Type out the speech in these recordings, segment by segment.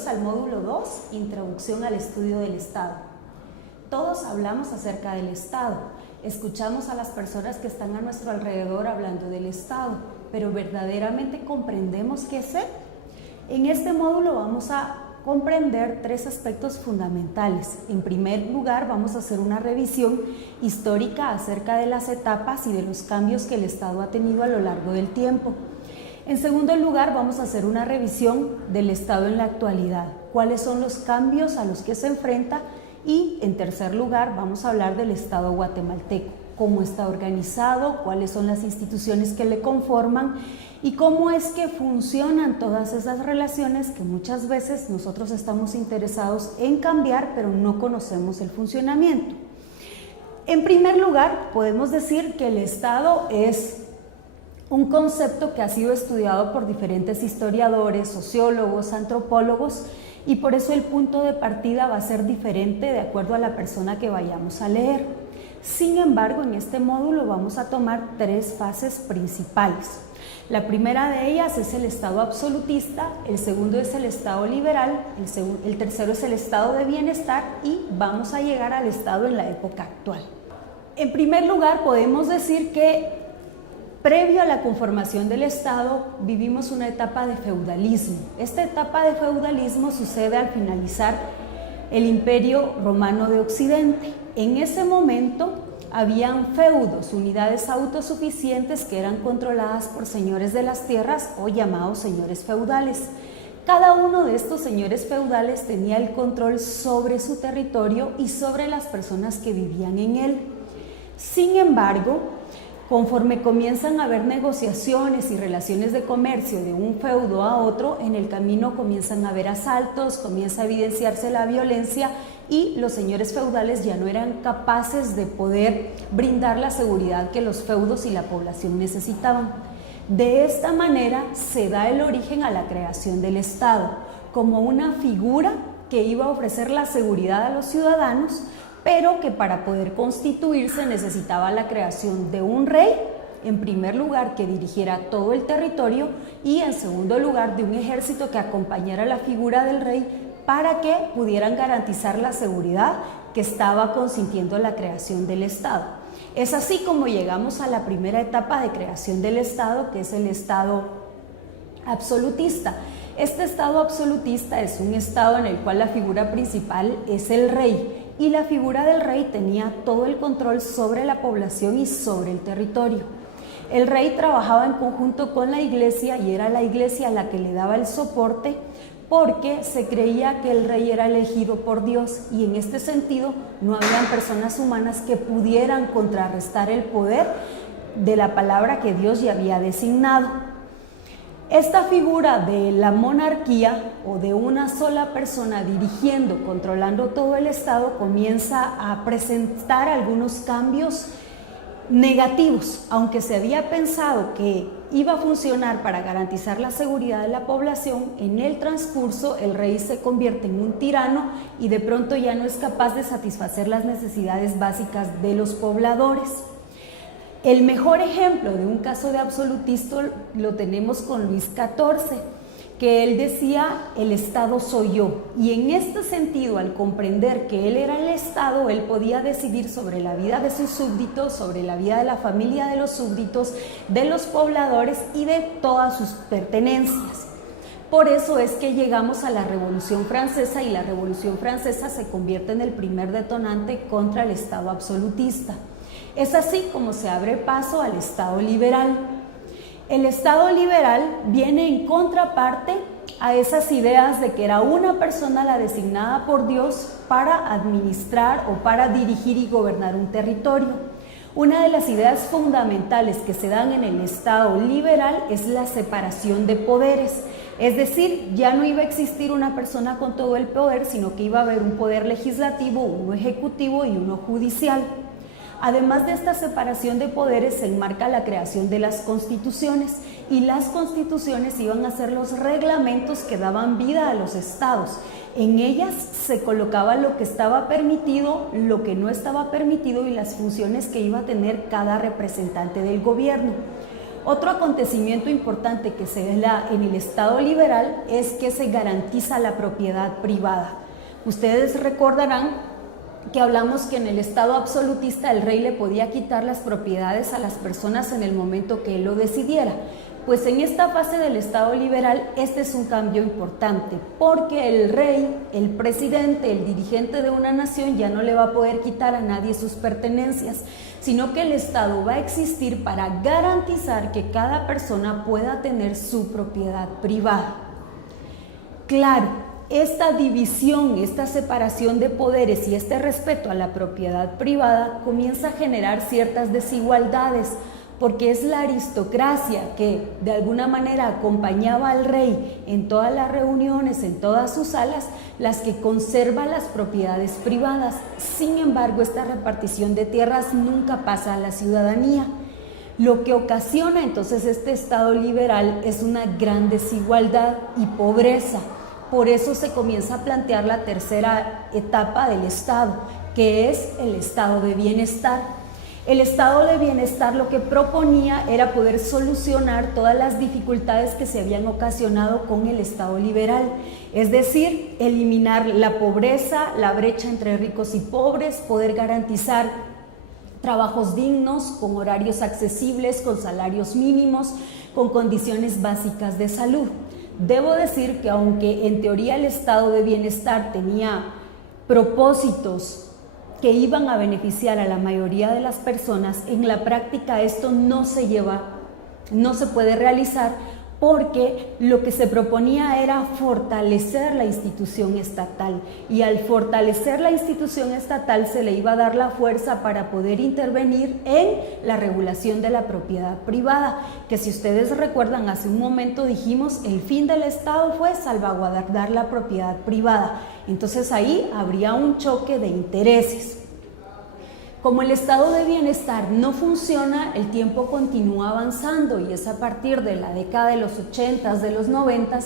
bienvenidos al módulo 2, Introducción al estudio del Estado. Todos hablamos acerca del Estado, escuchamos a las personas que están a nuestro alrededor hablando del Estado, pero ¿verdaderamente comprendemos qué es él? En este módulo vamos a comprender tres aspectos fundamentales. En primer lugar, vamos a hacer una revisión histórica acerca de las etapas y de los cambios que el Estado ha tenido a lo largo del tiempo. En segundo lugar, vamos a hacer una revisión del Estado en la actualidad, cuáles son los cambios a los que se enfrenta, y en tercer lugar vamos a hablar del Estado guatemalteco, cómo está organizado, cuáles son las instituciones que le conforman y cómo es que funcionan todas esas relaciones que muchas veces nosotros estamos interesados en cambiar, pero no conocemos el funcionamiento. En primer lugar, podemos decir que el Estado es un concepto que ha sido estudiado por diferentes historiadores, sociólogos, antropólogos, y por eso el punto de partida va a ser diferente de acuerdo a la persona que vayamos a leer. Sin embargo, en este módulo vamos a tomar tres fases principales. La primera de ellas es el Estado absolutista, el segundo es el Estado liberal, el tercero es el Estado de bienestar y vamos a llegar al Estado en la época actual. En primer lugar, podemos decir que previo a la conformación del Estado, vivimos una etapa de feudalismo. Esta etapa de feudalismo sucede al finalizar el Imperio Romano de Occidente. En ese momento habían feudos, unidades autosuficientes que eran controladas por señores de las tierras o llamados señores feudales. Cada uno de estos señores feudales tenía el control sobre su territorio y sobre las personas que vivían en él. Sin embargo, conforme comienzan a haber negociaciones y relaciones de comercio de un feudo a otro, en el camino comienzan a haber asaltos, comienza a evidenciarse la violencia y los señores feudales ya no eran capaces de poder brindar la seguridad que los feudos y la población necesitaban. De esta manera se da el origen a la creación del Estado, como una figura que iba a ofrecer la seguridad a los ciudadanos, pero que para poder constituirse necesitaba la creación de un rey, en primer lugar que dirigiera todo el territorio y en segundo lugar de un ejército que acompañara la figura del rey para que pudieran garantizar la seguridad que estaba consintiendo la creación del Estado. Es así como llegamos a la primera etapa de creación del Estado, que es el Estado absolutista. Este Estado absolutista es un Estado en el cual la figura principal es el rey, y la figura del rey tenía todo el control sobre la población y sobre el territorio. El rey trabajaba en conjunto con la iglesia y era la iglesia la que le daba el soporte porque se creía que el rey era elegido por Dios y en este sentido no habían personas humanas que pudieran contrarrestar el poder de la palabra que Dios ya había designado. Esta figura de la monarquía o de una sola persona dirigiendo, controlando todo el Estado, comienza a presentar algunos cambios negativos. Aunque se había pensado que iba a funcionar para garantizar la seguridad de la población, en el transcurso el rey se convierte en un tirano y de pronto ya no es capaz de satisfacer las necesidades básicas de los pobladores. El mejor ejemplo de un caso de absolutismo lo tenemos con Luis XIV, que él decía, el Estado soy yo, y en este sentido, al comprender que él era el Estado, él podía decidir sobre la vida de sus súbditos, sobre la vida de la familia de los súbditos, de los pobladores y de todas sus pertenencias. Por eso es que llegamos a la Revolución Francesa y la Revolución Francesa se convierte en el primer detonante contra el Estado absolutista. Es así como se abre paso al Estado liberal. El Estado liberal viene en contraparte a esas ideas de que era una persona la designada por Dios para administrar o para dirigir y gobernar un territorio. Una de las ideas fundamentales que se dan en el Estado liberal es la separación de poderes. Es decir, ya no iba a existir una persona con todo el poder, sino que iba a haber un poder legislativo, uno ejecutivo y uno judicial. Además de esta separación de poderes, se enmarca la creación de las constituciones y las constituciones iban a ser los reglamentos que daban vida a los estados. En ellas se colocaba lo que estaba permitido, lo que no estaba permitido y las funciones que iba a tener cada representante del gobierno. Otro acontecimiento importante que se da en el Estado liberal es que se garantiza la propiedad privada. Ustedes recordarán que hablamos que en el Estado absolutista el rey le podía quitar las propiedades a las personas en el momento que él lo decidiera. Pues en esta fase del Estado liberal este es un cambio importante, porque el rey, el presidente, el dirigente de una nación ya no le va a poder quitar a nadie sus pertenencias, sino que el Estado va a existir para garantizar que cada persona pueda tener su propiedad privada. Claro, esta división, esta separación de poderes y este respeto a la propiedad privada comienza a generar ciertas desigualdades, porque es la aristocracia que de alguna manera acompañaba al rey en todas las reuniones, en todas sus salas, las que conserva las propiedades privadas. Sin embargo, esta repartición de tierras nunca pasa a la ciudadanía. Lo que ocasiona entonces este Estado liberal es una gran desigualdad y pobreza. Por eso se comienza a plantear la tercera etapa del Estado, que es el estado de bienestar. El estado de bienestar lo que proponía era poder solucionar todas las dificultades que se habían ocasionado con el Estado liberal, es decir, eliminar la pobreza, la brecha entre ricos y pobres, poder garantizar trabajos dignos, con horarios accesibles, con salarios mínimos, con condiciones básicas de salud. Debo decir que aunque en teoría el estado de bienestar tenía propósitos que iban a beneficiar a la mayoría de las personas, en la práctica esto no se puede realizar, porque lo que se proponía era fortalecer la institución estatal, y al fortalecer la institución estatal se le iba a dar la fuerza para poder intervenir en la regulación de la propiedad privada, que si ustedes recuerdan hace un momento dijimos el fin del Estado fue salvaguardar la propiedad privada. Entonces ahí habría un choque de intereses. Como el estado de bienestar no funciona, el tiempo continúa avanzando y es a partir de la década de los 80s, de los 90s,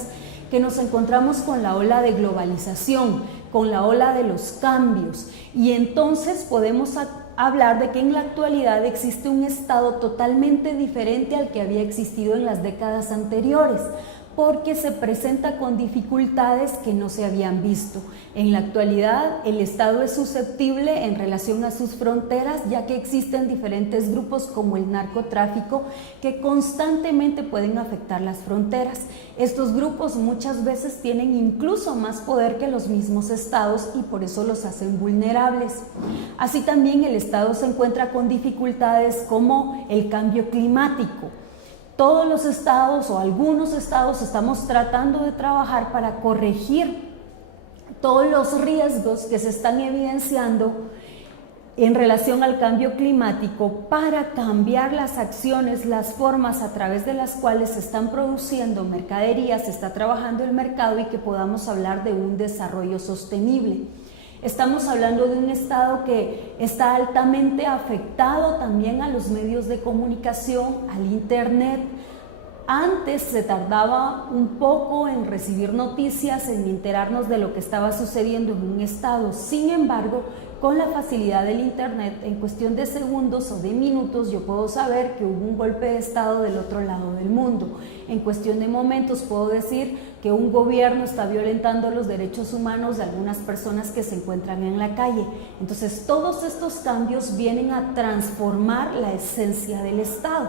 que nos encontramos con la ola de globalización, con la ola de los cambios, y entonces podemos hablar de que en la actualidad existe un estado totalmente diferente al que había existido en las décadas anteriores, porque se presenta con dificultades que no se habían visto. En la actualidad, el Estado es susceptible en relación a sus fronteras, ya que existen diferentes grupos como el narcotráfico que constantemente pueden afectar las fronteras. Estos grupos muchas veces tienen incluso más poder que los mismos estados y por eso los hacen vulnerables. Así también el Estado se encuentra con dificultades como el cambio climático. Todos los estados o algunos estados estamos tratando de trabajar para corregir todos los riesgos que se están evidenciando en relación al cambio climático, para cambiar las acciones, las formas a través de las cuales se están produciendo mercaderías, se está trabajando el mercado y que podamos hablar de un desarrollo sostenible. Estamos hablando de un estado que está altamente afectado también a los medios de comunicación, al internet. Antes se tardaba un poco en recibir noticias, en enterarnos de lo que estaba sucediendo en un estado. Sin embargo, con la facilidad del internet, en cuestión de segundos o de minutos, yo puedo saber que hubo un golpe de estado del otro lado del mundo. En cuestión de momentos puedo decir que un gobierno está violentando los derechos humanos de algunas personas que se encuentran en la calle. Entonces, todos estos cambios vienen a transformar la esencia del Estado.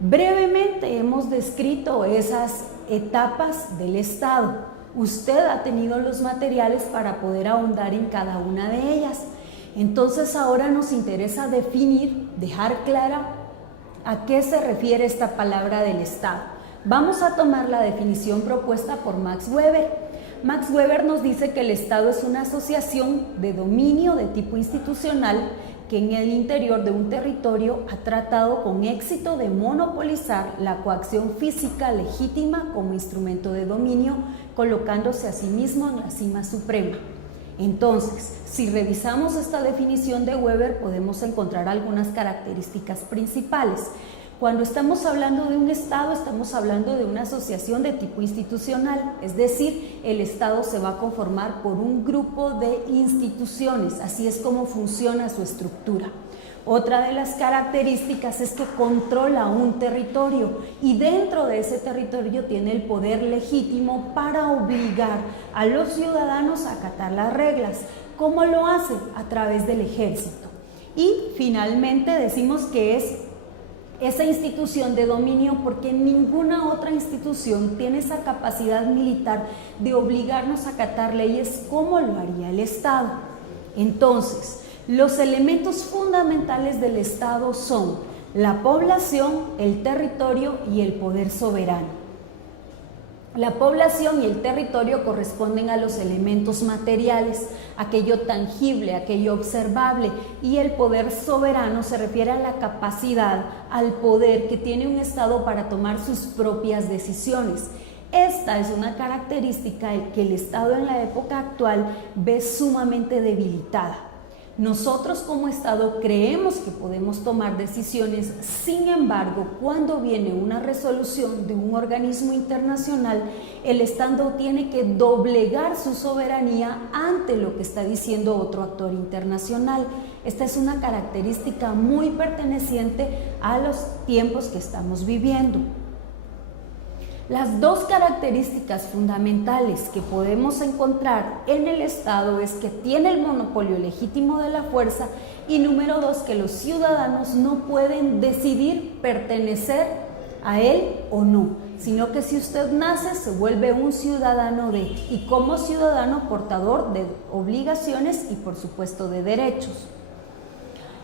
Brevemente hemos descrito esas etapas del Estado. Usted ha tenido los materiales para poder ahondar en cada una de ellas. Entonces ahora nos interesa definir, dejar clara a qué se refiere esta palabra del Estado. Vamos a tomar la definición propuesta por Max Weber. Max Weber nos dice que el Estado es una asociación de dominio de tipo institucional que en el interior de un territorio ha tratado con éxito de monopolizar la coacción física legítima como instrumento de dominio, colocándose a sí mismo en la cima suprema. Entonces, si revisamos esta definición de Weber, podemos encontrar algunas características principales. Cuando estamos hablando de un Estado, estamos hablando de una asociación de tipo institucional, es decir, el Estado se va a conformar por un grupo de instituciones, así es como funciona su estructura. Otra de las características es que controla un territorio y dentro de ese territorio tiene el poder legítimo para obligar a los ciudadanos a acatar las reglas. ¿Cómo lo hace? A través del ejército. Y finalmente decimos que es esa institución de dominio porque ninguna otra institución tiene esa capacidad militar de obligarnos a acatar leyes como lo haría el Estado. Entonces, los elementos fundamentales del Estado son la población, el territorio y el poder soberano. La población y el territorio corresponden a los elementos materiales, aquello tangible, aquello observable, y el poder soberano se refiere a la capacidad, al poder que tiene un Estado para tomar sus propias decisiones. Esta es una característica que el Estado en la época actual ve sumamente debilitada. Nosotros como Estado creemos que podemos tomar decisiones, sin embargo, cuando viene una resolución de un organismo internacional, el Estado tiene que doblegar su soberanía ante lo que está diciendo otro actor internacional. Esta es una característica muy perteneciente a los tiempos que estamos viviendo. Las dos características fundamentales que podemos encontrar en el Estado es que tiene el monopolio legítimo de la fuerza y número dos, que los ciudadanos no pueden decidir pertenecer a él o no, sino que si usted nace se vuelve un ciudadano de, y como ciudadano portador de obligaciones y por supuesto de derechos.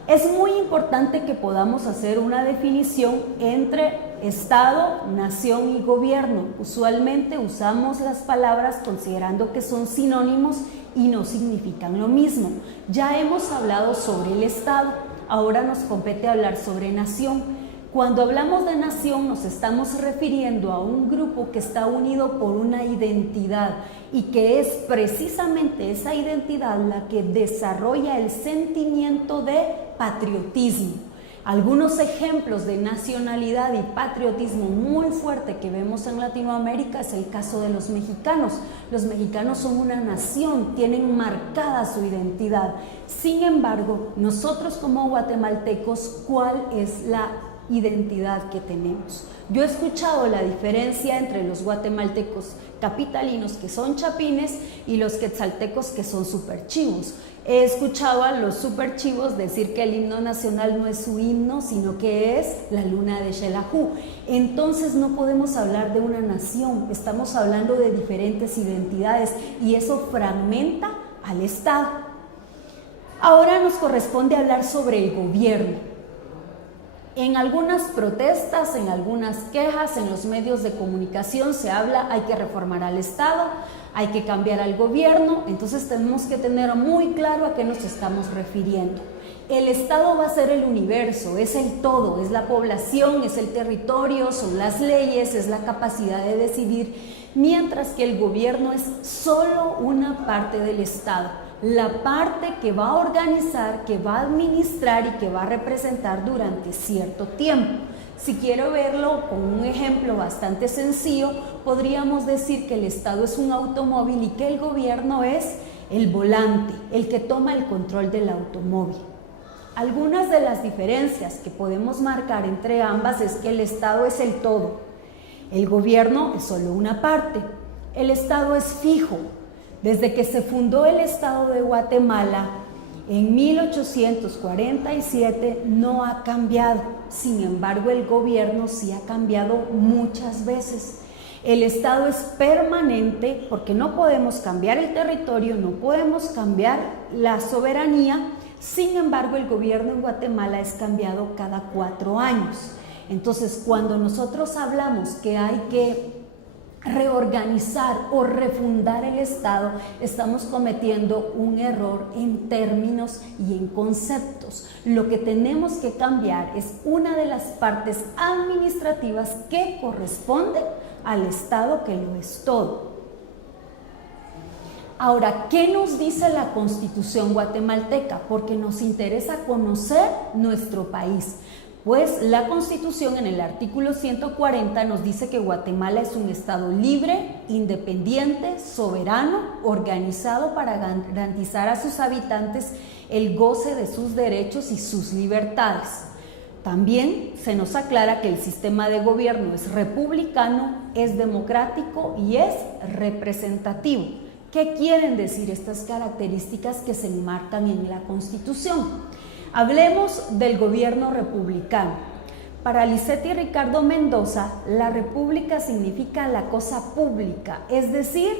Es muy importante que podamos hacer una definición entre Estado, nación y gobierno. Usualmente usamos las palabras considerando que son sinónimos y no significan lo mismo. Ya hemos hablado sobre el Estado, ahora nos compete hablar sobre nación. Cuando hablamos de nación nos estamos refiriendo a un grupo que está unido por una identidad y que es precisamente esa identidad la que desarrolla el sentimiento de patriotismo. Algunos ejemplos de nacionalidad y patriotismo muy fuerte que vemos en Latinoamérica es el caso de los mexicanos. Los mexicanos son una nación, tienen marcada su identidad. Sin embargo, nosotros como guatemaltecos, ¿cuál es la identidad que tenemos? Yo he escuchado la diferencia entre los guatemaltecos capitalinos que son chapines y los quetzaltecos que son superchivos. He escuchado a los superchivos decir que el himno nacional no es su himno, sino que es la luna de Xelajú. Entonces no podemos hablar de una nación, estamos hablando de diferentes identidades y eso fragmenta al Estado. Ahora nos corresponde hablar sobre el gobierno. En algunas protestas, en algunas quejas, en los medios de comunicación se habla, hay que reformar al Estado, hay que cambiar al gobierno, entonces tenemos que tener muy claro a qué nos estamos refiriendo. El Estado va a ser el universo, es el todo, es la población, es el territorio, son las leyes, es la capacidad de decidir, mientras que el gobierno es solo una parte del Estado. La parte que va a organizar, que va a administrar y que va a representar durante cierto tiempo. Si quiero verlo con un ejemplo bastante sencillo, podríamos decir que el Estado es un automóvil y que el gobierno es el volante, el que toma el control del automóvil. Algunas de las diferencias que podemos marcar entre ambas es que el Estado es el todo, el gobierno es solo una parte, el Estado es fijo. Desde que se fundó el Estado de Guatemala en 1847 no ha cambiado, sin embargo el gobierno sí ha cambiado muchas veces. El Estado es permanente porque no podemos cambiar el territorio, no podemos cambiar la soberanía, sin embargo el gobierno en Guatemala es cambiado cada 4 años. Entonces cuando nosotros hablamos que hay que reorganizar o refundar el Estado, estamos cometiendo un error en términos y en conceptos. Lo que tenemos que cambiar es una de las partes administrativas que corresponden al Estado, que lo es todo. Ahora, ¿qué nos dice la Constitución guatemalteca? Porque nos interesa conocer nuestro país. Pues la Constitución en el artículo 140 nos dice que Guatemala es un estado libre, independiente, soberano, organizado para garantizar a sus habitantes el goce de sus derechos y sus libertades. También se nos aclara que el sistema de gobierno es republicano, es democrático y es representativo. ¿Qué quieren decir estas características que se enmarcan en la Constitución? Hablemos del gobierno republicano. Para Lisette y Ricardo Mendoza, la república significa la cosa pública, es decir,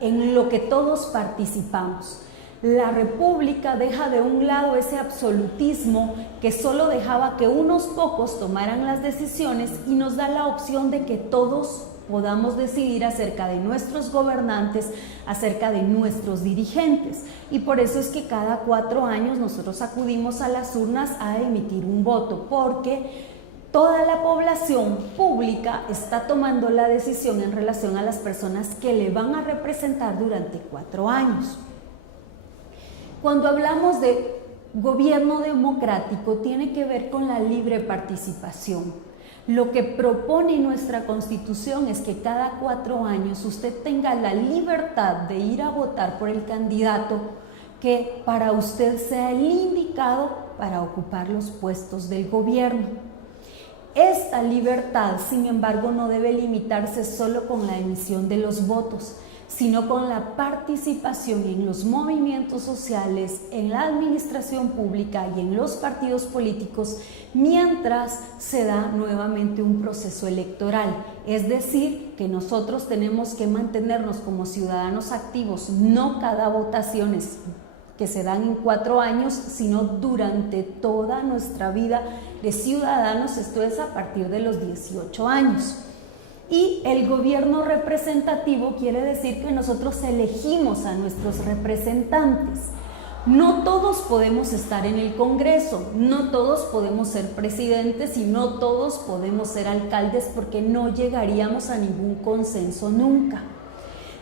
en lo que todos participamos. La república deja de un lado ese absolutismo que solo dejaba que unos pocos tomaran las decisiones y nos da la opción de que todos podamos decidir acerca de nuestros gobernantes, acerca de nuestros dirigentes. Y por eso es que cada 4 años nosotros acudimos a las urnas a emitir un voto, porque toda la población pública está tomando la decisión en relación a las personas que le van a representar durante 4 años. Cuando hablamos de gobierno democrático, tiene que ver con la libre participación. Lo que propone nuestra Constitución es que cada 4 años usted tenga la libertad de ir a votar por el candidato que para usted sea el indicado para ocupar los puestos del gobierno. Esta libertad, sin embargo, no debe limitarse solo con la emisión de los votos, sino con la participación en los movimientos sociales, en la administración pública y en los partidos políticos, mientras se da nuevamente un proceso electoral. Es decir, que nosotros tenemos que mantenernos como ciudadanos activos, no cada votación que se dan en 4 años, sino durante toda nuestra vida de ciudadanos, esto es a partir de los 18 años. Y el gobierno representativo quiere decir que nosotros elegimos a nuestros representantes. No todos podemos estar en el Congreso, no todos podemos ser presidentes y no todos podemos ser alcaldes porque no llegaríamos a ningún consenso nunca.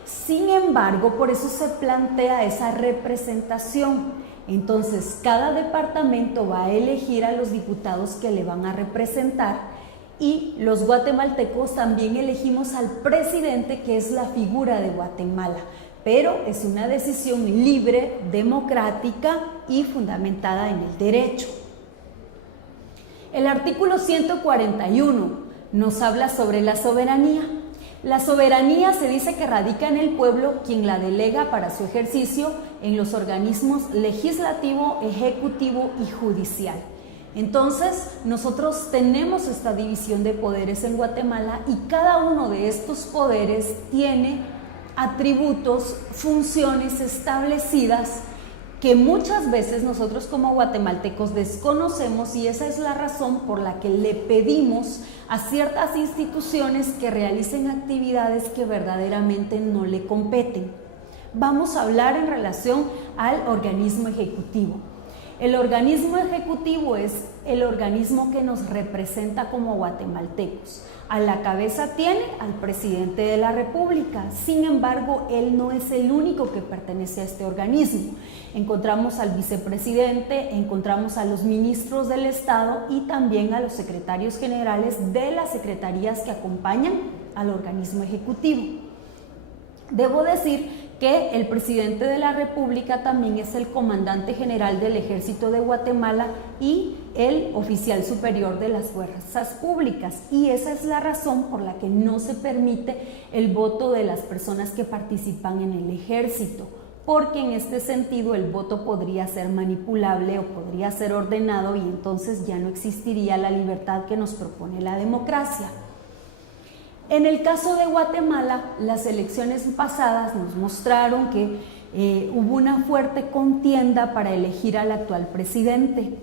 Sin embargo, por eso se plantea esa representación. Entonces, cada departamento va a elegir a los diputados que le van a representar. Y los guatemaltecos también elegimos al presidente, que es la figura de Guatemala, pero es una decisión libre, democrática y fundamentada en el derecho. El artículo 141 nos habla sobre la soberanía. La soberanía se dice que radica en el pueblo, quien la delega para su ejercicio en los organismos legislativo, ejecutivo y judicial. Entonces, nosotros tenemos esta división de poderes en Guatemala y cada uno de estos poderes tiene atributos, funciones establecidas que muchas veces nosotros como guatemaltecos desconocemos, y esa es la razón por la que le pedimos a ciertas instituciones que realicen actividades que verdaderamente no le competen. Vamos a hablar en relación al organismo ejecutivo. El organismo ejecutivo es el organismo que nos representa como guatemaltecos. A la cabeza tiene al presidente de la República, sin embargo, él no es el único que pertenece a este organismo. Encontramos al vicepresidente, encontramos a los ministros del Estado y también a los secretarios generales de las secretarías que acompañan al organismo ejecutivo. Debo decir que el presidente de la República también es el comandante general del Ejército de Guatemala y el oficial superior de las fuerzas públicas, y esa es la razón por la que no se permite el voto de las personas que participan en el ejército, porque en este sentido el voto podría ser manipulable o podría ser ordenado y entonces ya no existiría la libertad que nos propone la democracia. En el caso de Guatemala, las elecciones pasadas nos mostraron que hubo una fuerte contienda para elegir al actual presidente.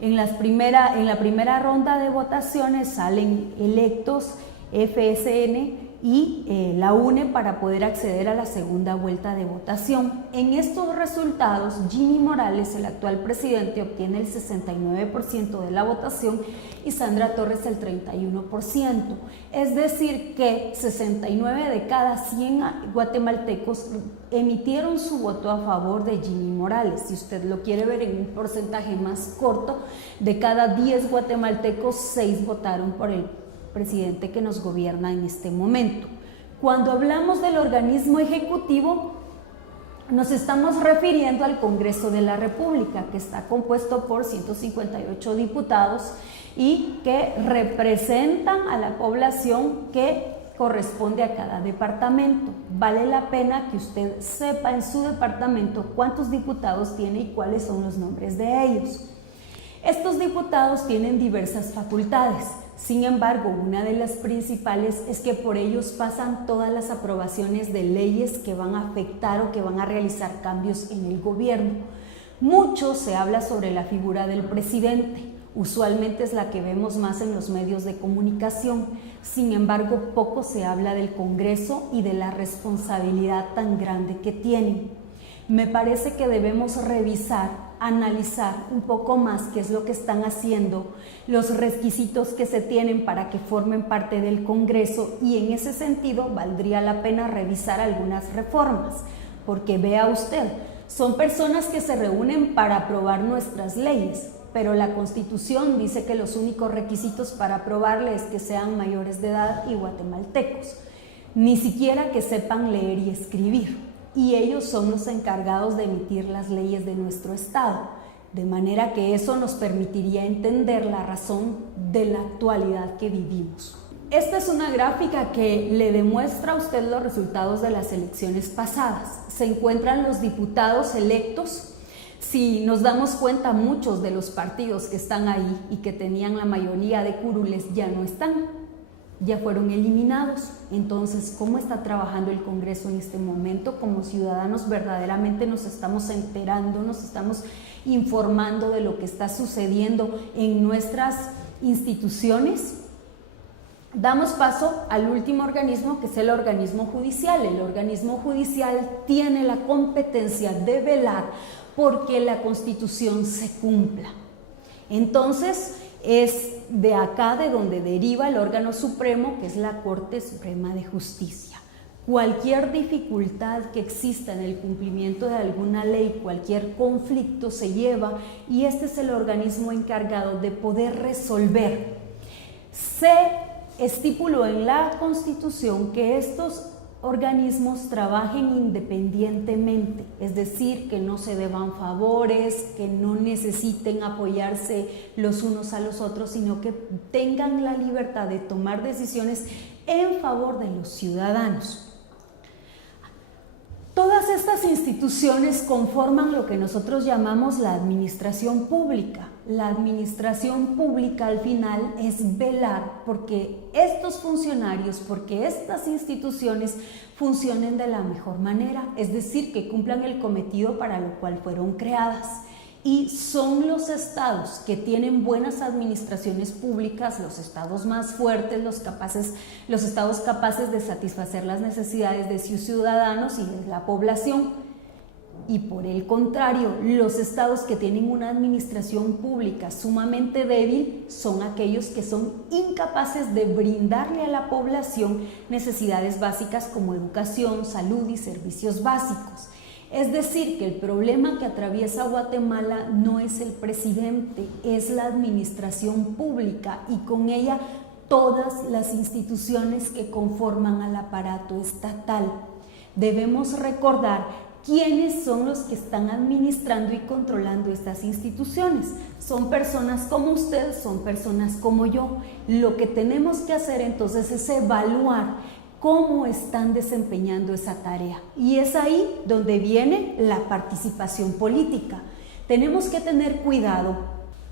En la primera ronda de votaciones salen electos FSN y la UNE para poder acceder a la segunda vuelta de votación. En estos resultados, Jimmy Morales, el actual presidente, obtiene el 69% de la votación y Sandra Torres el 31%. Es decir, que 69 de cada 100 guatemaltecos emitieron su voto a favor de Jimmy Morales. Si usted lo quiere ver en un porcentaje más corto, de cada 10 guatemaltecos, 6 votaron por el presidente que nos gobierna en este momento. Cuando hablamos del organismo ejecutivo, nos estamos refiriendo al Congreso de la República, que está compuesto por 158 diputados y que representan a la población que corresponde a cada departamento. Vale la pena que usted sepa en su departamento cuántos diputados tiene y cuáles son los nombres de ellos. Estos diputados tienen diversas facultades. Sin embargo, una de las principales es que por ellos pasan todas las aprobaciones de leyes que van a afectar o que van a realizar cambios en el gobierno. Mucho se habla sobre la figura del presidente, usualmente es la que vemos más en los medios de comunicación. Sin embargo, poco se habla del Congreso y de la responsabilidad tan grande que tienen. Me parece que debemos revisar, analizar un poco más qué es lo que están haciendo, los requisitos que se tienen para que formen parte del Congreso, y en ese sentido valdría la pena revisar algunas reformas, porque vea usted, son personas que se reúnen para aprobar nuestras leyes, pero la Constitución dice que los únicos requisitos para aprobarle es que sean mayores de edad y guatemaltecos, ni siquiera que sepan leer y escribir. Y ellos son los encargados de emitir las leyes de nuestro estado, de manera que eso nos permitiría entender la razón de la actualidad que vivimos. Esta es una gráfica que le demuestra a usted los resultados de las elecciones pasadas. Se encuentran los diputados electos. Si nos damos cuenta, muchos de los partidos que están ahí y que tenían la mayoría de curules ya no están. Ya fueron eliminados. Entonces, ¿cómo está trabajando el Congreso en este momento? Como ciudadanos verdaderamente nos estamos enterando, nos estamos informando de lo que está sucediendo en nuestras instituciones. Damos paso al último organismo, que es el organismo judicial. El organismo judicial tiene la competencia de velar porque la Constitución se cumpla. Entonces, es de acá de donde deriva el órgano supremo, que es la Corte Suprema de Justicia. Cualquier dificultad que exista en el cumplimiento de alguna ley, cualquier conflicto se lleva, y este es el organismo encargado de poder resolver. Se estipuló en la Constitución que estos organismos trabajen independientemente, es decir, que no se deban favores, que no necesiten apoyarse los unos a los otros, sino que tengan la libertad de tomar decisiones en favor de los ciudadanos. Todas estas instituciones conforman lo que nosotros llamamos la administración pública. La administración pública al final es velar porque estos funcionarios, porque estas instituciones funcionen de la mejor manera, es decir, que cumplan el cometido para lo cual fueron creadas. Y son los estados que tienen buenas administraciones públicas, los estados más fuertes, los estados capaces de satisfacer las necesidades de sus ciudadanos y de la población. Y por el contrario, los estados que tienen una administración pública sumamente débil son aquellos que son incapaces de brindarle a la población necesidades básicas como educación, salud y servicios básicos. Es decir, que el problema que atraviesa Guatemala no es el presidente, es la administración pública y con ella todas las instituciones que conforman al aparato estatal. Debemos recordar quiénes son los que están administrando y controlando estas instituciones. Son personas como usted, son personas como yo. Lo que tenemos que hacer entonces es evaluar cómo están desempeñando esa tarea. Y es ahí donde viene la participación política. Tenemos que tener cuidado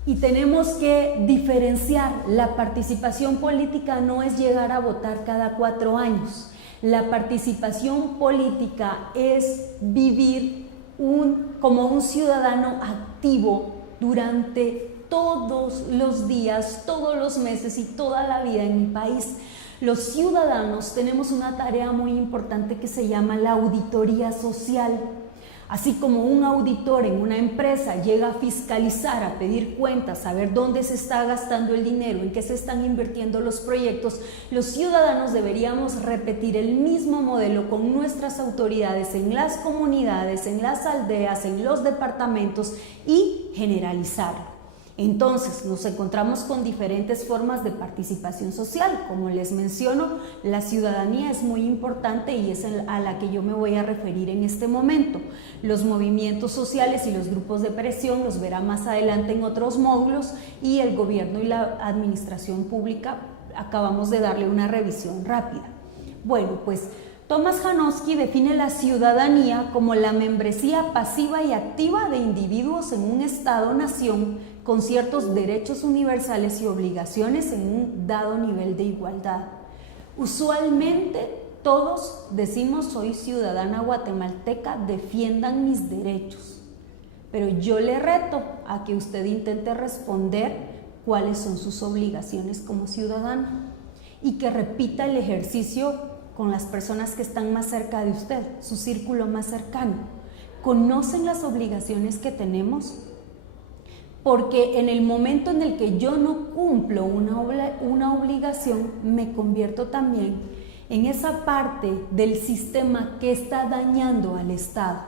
y tenemos que diferenciar. La participación política no es llegar a votar cada 4 años. La participación política es vivir como un ciudadano activo durante todos los días, todos los meses y toda la vida en mi país. Los ciudadanos tenemos una tarea muy importante que se llama la auditoría social. Así como un auditor en una empresa llega a fiscalizar, a pedir cuentas, a ver dónde se está gastando el dinero, en qué se están invirtiendo los proyectos, los ciudadanos deberíamos repetir el mismo modelo con nuestras autoridades en las comunidades, en las aldeas, en los departamentos y generalizarlo. Entonces, nos encontramos con diferentes formas de participación social. Como les menciono, la ciudadanía es muy importante y es a la que yo me voy a referir en este momento. Los movimientos sociales y los grupos de presión los verá más adelante en otros módulos, y el gobierno y la administración pública acabamos de darle una revisión rápida. Bueno, pues Thomas Janowski define la ciudadanía como la membresía pasiva y activa de individuos en un Estado-nación con ciertos derechos universales y obligaciones en un dado nivel de igualdad. Usualmente todos decimos: soy ciudadana guatemalteca, defiendan mis derechos. Pero yo le reto a que usted intente responder cuáles son sus obligaciones como ciudadano y que repita el ejercicio con las personas que están más cerca de usted, su círculo más cercano. ¿Conocen las obligaciones que tenemos? Porque en el momento en el que yo no cumplo una obligación, me convierto también en esa parte del sistema que está dañando al Estado.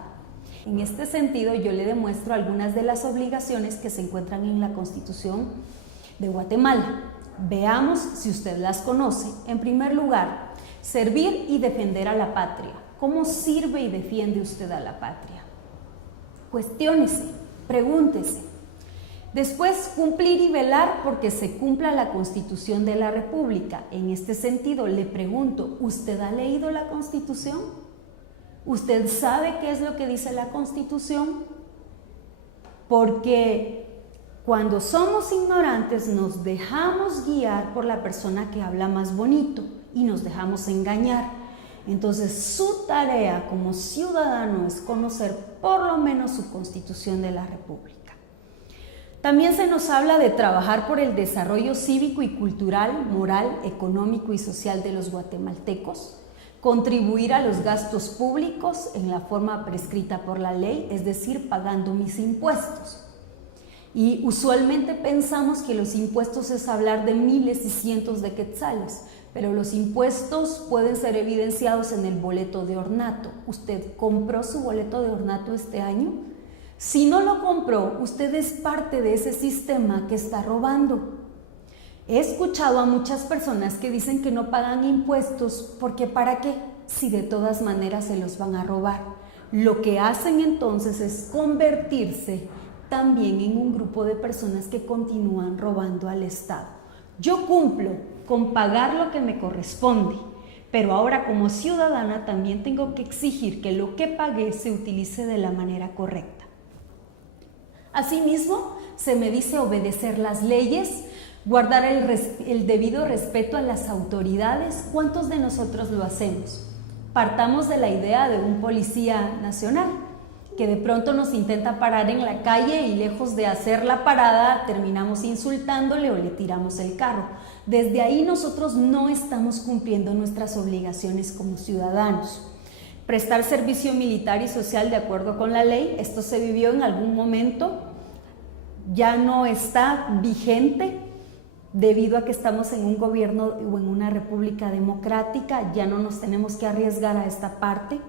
En este sentido, yo le demuestro algunas de las obligaciones que se encuentran en la Constitución de Guatemala. Veamos si usted las conoce. En primer lugar, servir y defender a la patria. ¿Cómo sirve y defiende usted a la patria? Cuestiónese, pregúntese. Después, cumplir y velar porque se cumpla la Constitución de la República. En este sentido, le pregunto, ¿usted ha leído la Constitución? ¿Usted sabe qué es lo que dice la Constitución? Porque cuando somos ignorantes nos dejamos guiar por la persona que habla más bonito y nos dejamos engañar. Entonces, su tarea como ciudadano es conocer por lo menos su Constitución de la República. También se nos habla de trabajar por el desarrollo cívico y cultural, moral, económico y social de los guatemaltecos, contribuir a los gastos públicos en la forma prescrita por la ley, es decir, pagando mis impuestos. Y usualmente pensamos que los impuestos es hablar de miles y cientos de quetzales, pero los impuestos pueden ser evidenciados en el boleto de ornato. ¿Usted compró su boleto de ornato este año? Si no lo compró, usted es parte de ese sistema que está robando. He escuchado a muchas personas que dicen que no pagan impuestos porque ¿para qué? Si de todas maneras se los van a robar. Lo que hacen entonces es convertirse también en un grupo de personas que continúan robando al Estado. Yo cumplo con pagar lo que me corresponde, pero ahora como ciudadana también tengo que exigir que lo que pagué se utilice de la manera correcta. Asimismo, se me dice obedecer las leyes, guardar el debido respeto a las autoridades. ¿Cuántos de nosotros lo hacemos? Partamos de la idea de un policía nacional que de pronto nos intenta parar en la calle y lejos de hacer la parada terminamos insultándole o le tiramos el carro. Desde ahí nosotros no estamos cumpliendo nuestras obligaciones como ciudadanos. Prestar servicio militar y social de acuerdo con la ley, esto se vivió en algún momento, ya no está vigente debido a que estamos en un gobierno o en una república democrática, ya no nos tenemos que arriesgar a esta parte.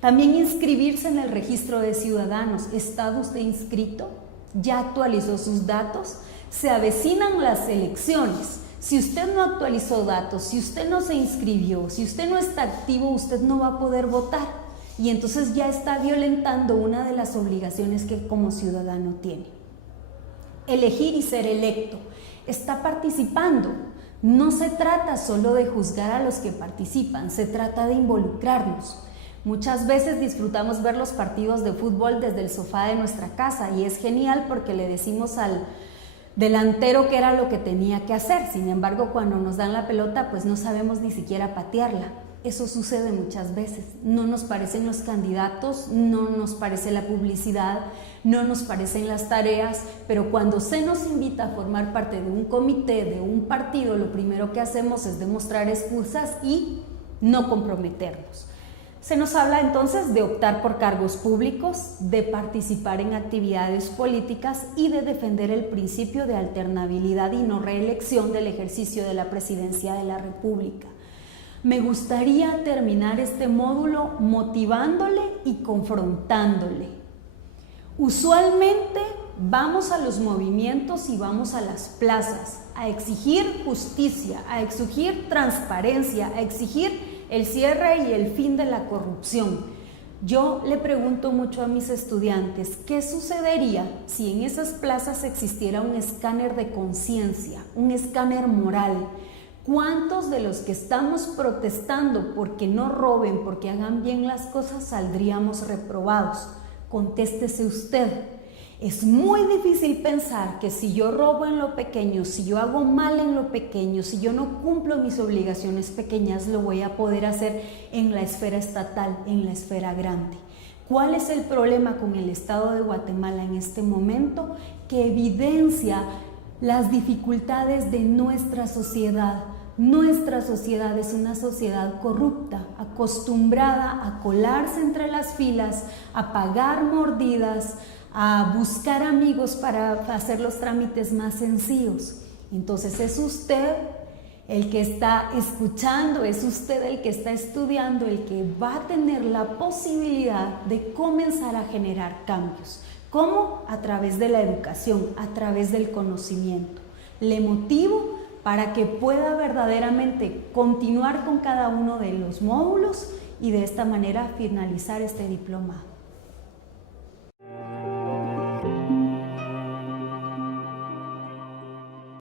También inscribirse en el registro de ciudadanos. ¿Está usted inscrito? ¿Ya actualizó sus datos? Se avecinan las elecciones. Si usted no actualizó datos, si usted no se inscribió, si usted no está activo, usted no va a poder votar. Y entonces ya está violentando una de las obligaciones que como ciudadano tiene. Elegir y ser electo. Está participando. No se trata solo de juzgar a los que participan, se trata de involucrarnos. Muchas veces disfrutamos ver los partidos de fútbol desde el sofá de nuestra casa y es genial porque le decimos al delantero que era lo que tenía que hacer. Sin embargo, cuando nos dan la pelota, pues no sabemos ni siquiera patearla. Eso sucede muchas veces. No nos parecen los candidatos, no nos parece la publicidad, no nos parecen las tareas, pero cuando se nos invita a formar parte de un comité, de un partido, lo primero que hacemos es demostrar excusas y no comprometernos. Se nos habla entonces de optar por cargos públicos, de participar en actividades políticas y de defender el principio de alternabilidad y no reelección del ejercicio de la presidencia de la República. Me gustaría terminar este módulo motivándole y confrontándole. Usualmente vamos a los movimientos y vamos a las plazas a exigir justicia, a exigir transparencia, a exigir el cierre y el fin de la corrupción. Yo le pregunto mucho a mis estudiantes, ¿qué sucedería si en esas plazas existiera un escáner de conciencia, un escáner moral? ¿Cuántos de los que estamos protestando porque no roben, porque hagan bien las cosas, saldríamos reprobados? Contéstese usted. Es muy difícil pensar que si yo robo en lo pequeño, si yo hago mal en lo pequeño, si yo no cumplo mis obligaciones pequeñas, lo voy a poder hacer en la esfera estatal, en la esfera grande. ¿Cuál es el problema con el Estado de Guatemala en este momento? Que evidencia las dificultades de nuestra sociedad. Nuestra sociedad es una sociedad corrupta, acostumbrada a colarse entre las filas, a pagar mordidas, a buscar amigos para hacer los trámites más sencillos. Entonces es usted el que está escuchando, es usted el que está estudiando, el que va a tener la posibilidad de comenzar a generar cambios. ¿Cómo? A través de la educación, a través del conocimiento. Le motivo para que pueda verdaderamente continuar con cada uno de los módulos y de esta manera finalizar este diplomado.